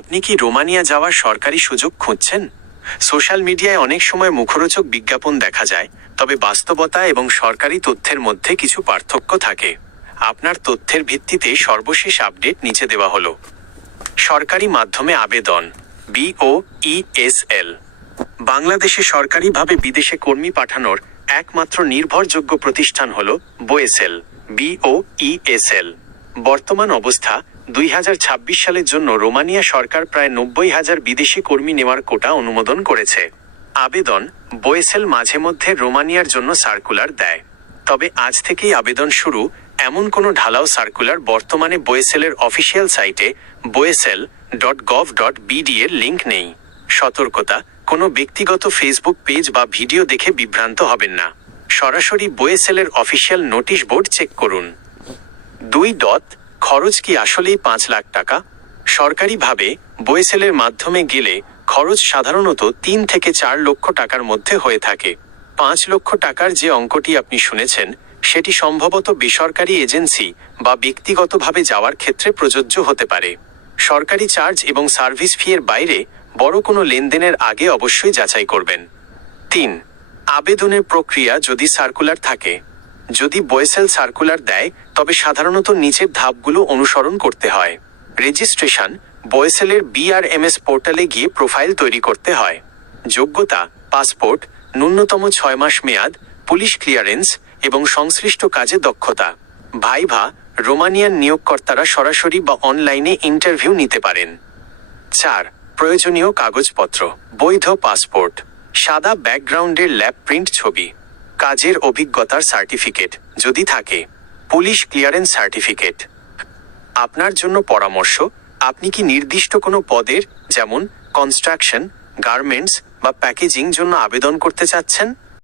আপনি কি রোমানিয়া যাওয়ার সরকারি সুযোগ খুঁজছেন? সোশ্যাল মিডিয়ায় অনেক সময় মুখরোচক বিজ্ঞাপন দেখা যায়, তবে বাস্তবতা এবং সরকারি তথ্যের মধ্যে কিছু পার্থক্য থাকে। আপনার তথ্যের ভিত্তিতে সর্বশেষ আপডেট নিচে দেওয়া হলো। সরকারি মাধ্যমে আবেদন BOESL। বাংলাদেশে সরকারিভাবে বিদেশে কর্মী পাঠানোর একমাত্র নির্ভরযোগ্য প্রতিষ্ঠান হল বোয়েসেল BOESL। বর্তমান অবস্থা 2026 সালের জন্য রোমানিয়া সরকার প্রায় 90,000 বিদেশি কর্মী নেওয়ার কোটা অনুমোদন করেছে। আবেদন বোয়েসেল মাঝে মধ্যে রোমানিয়ার জন্য সার্কুলার দেয়, তবে আজ থেকেই আবেদন শুরু এমন কোনো ঢালাও সার্কুলার বর্তমানে বোয়েসেলের অফিসিয়াল সাইটে boesel.gov.bd এর লিঙ্ক নেই। সতর্কতা, কোনো ব্যক্তিগত ফেসবুক পেজ বা ভিডিও দেখে বিভ্রান্ত হবেন না। সরাসরি বোয়েসেলের অফিসিয়াল নোটিশ বোর্ড চেক করুন। 2. খরচ কি আসলেই 5 লাখ টাকা? সরকারিভাবে বোয়েসেলের মাধ্যমে গেলে খরচ সাধারণত 3 থেকে 4 লক্ষ টাকার মধ্যে হয়ে থাকে। 5 লক্ষ টাকার যে অঙ্কটি আপনি শুনেছেন, সেটি সম্ভবত বেসরকারি এজেন্সি বা ব্যক্তিগতভাবে যাওয়ার ক্ষেত্রে প্রযোজ্য হতে পারে। সরকারি চার্জ এবং সার্ভিস ফি এর বাইরে বড় কোনো লেনদেনের আগে অবশ্যই যাচাই করবেন। 3. আবেদনের প্রক্রিয়া যদি সার্কুলার থাকে। যদি বোয়েসেল সার্কুলার দেয়, তবে সাধারণত নিচের ধাপগুলো অনুসরণ করতে হয়। রেজিস্ট্রেশন, বোয়েসেলের BRMS পোর্টালে গিয়ে প্রোফাইল তৈরি করতে হয়। যোগ্যতা, পাসপোর্ট, ন্যূনতম 6 মাস মেয়াদ, পুলিশ ক্লিয়ারেন্স এবং সংশ্লিষ্ট কাজে দক্ষতা। ভাইভা, রোমানিয়ান নিয়োগকর্তারা সরাসরি বা অনলাইনে ইন্টারভিউ নিতে পারেন। 4. প্রয়োজনীয় কাগজপত্র। বৈধ পাসপোর্ট, সাদা ব্যাকগ্রাউন্ডের ল্যাব প্রিন্ট ছবি, কাজের অভিজ্ঞতার সার্টিফিকেট যদি থাকে, পুলিশ ক্লিয়ারেন্স সার্টিফিকেট। আপনার জন্য পরামর্শ, আপনি কি নির্দিষ্ট কোনো পদের, যেমন কনস্ট্রাকশন, গার্মেন্টস বা প্যাকেজিং জন্য আবেদন করতে চাচ্ছেন?